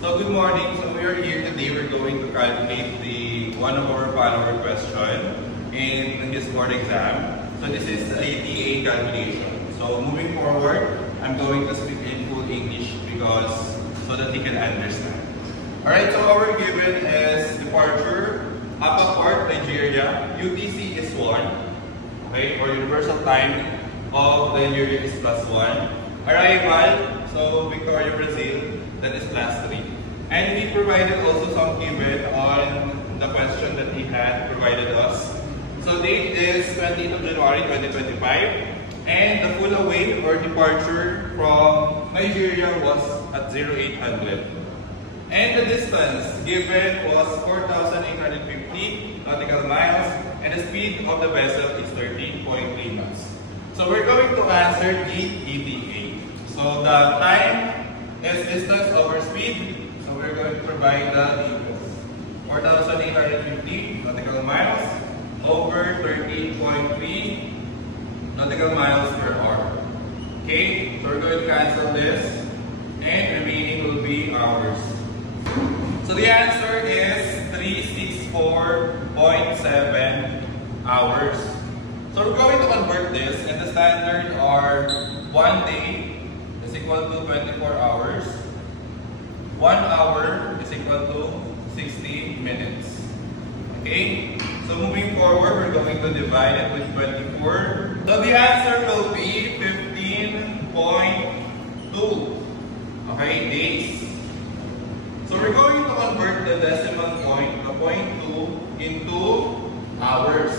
So good morning. So we are here today. We're going to calculate the one of our follower question in his board exam. So this is a TA calculation. So moving forward, I'm going to speak in full English because so that he can understand. Alright, so our given is departure, APA Port, Nigeria, UTC is 1. Okay, or universal time of Nigeria is +1. Arrival, so Victoria, Brazil, that is +3. And we provided also some given on the question that he had provided us. So date is 20th of January 2025. And the full away or departure from Nigeria was at 0800. And the distance given was 4,850 nautical miles. And the speed of the vessel is 13.3 knots. So we're going to answer the ETA. So the time is distance over speed. So we're going to provide the equals. 4,850 nautical miles over 13.3 nautical miles per hour. Okay, so we're going to cancel this and remaining will be hours. So the answer is 364.7 hours. So we're going to convert this, and the standard are 1 day is equal to 24 hours. 1 hour is equal to 60 minutes. Okay? So moving forward, we're going to divide it with 24. So the answer will be 15.2. Okay, days. So we're going to convert the decimal point, the 0.2, into hours.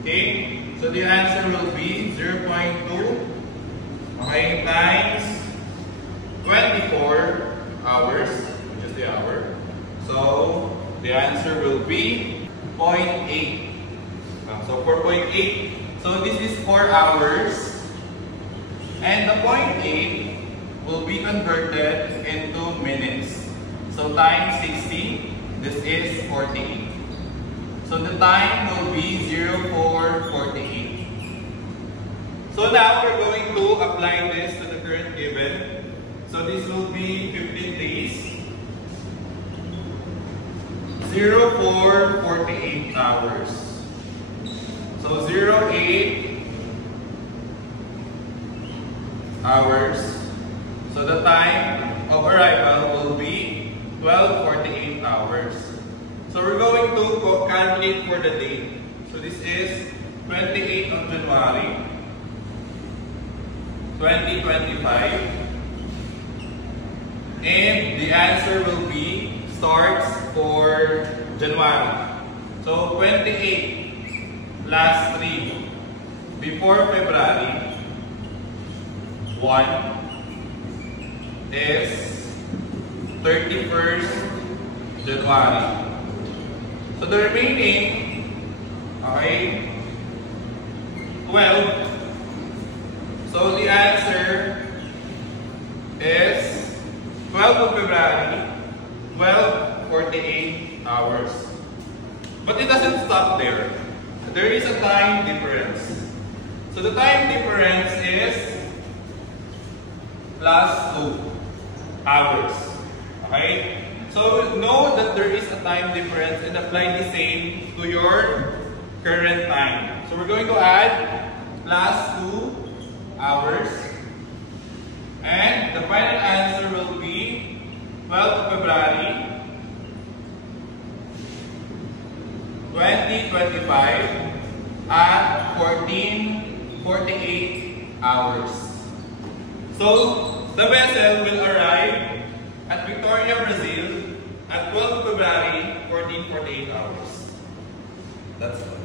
Okay? So the answer will be 0.2, okay, times 24 hours, which is the hour. So the answer will be 0.8. So 4.8. So this is 4 hours. And the 0.8 will be converted into minutes. So times 60, this is 48. So the time will be 0448. So now we're going to apply this to the current given. So this will be 15 days. 0448 hours. So 08 hours. So the time of arrival will be 1248 hours. So we're going to calculate for the date. So this is 28th of January 2025. And the answer will be starts for January. So 28 plus 3 before February 1 is 31st January. So the remaining, okay, 12. So the answer is 12 of February, 12:48 hours. But it doesn't stop there. There is a time difference. So the time difference is +2 hours. Okay? So know that there is a time difference and apply the same to your current time. So we're going to add +2 hours. And the final answer will be 12th February 2025 at 14:48 hours. So the vessel will arrive at Victoria, Brazil at 12th February 14:48 hours. That's all.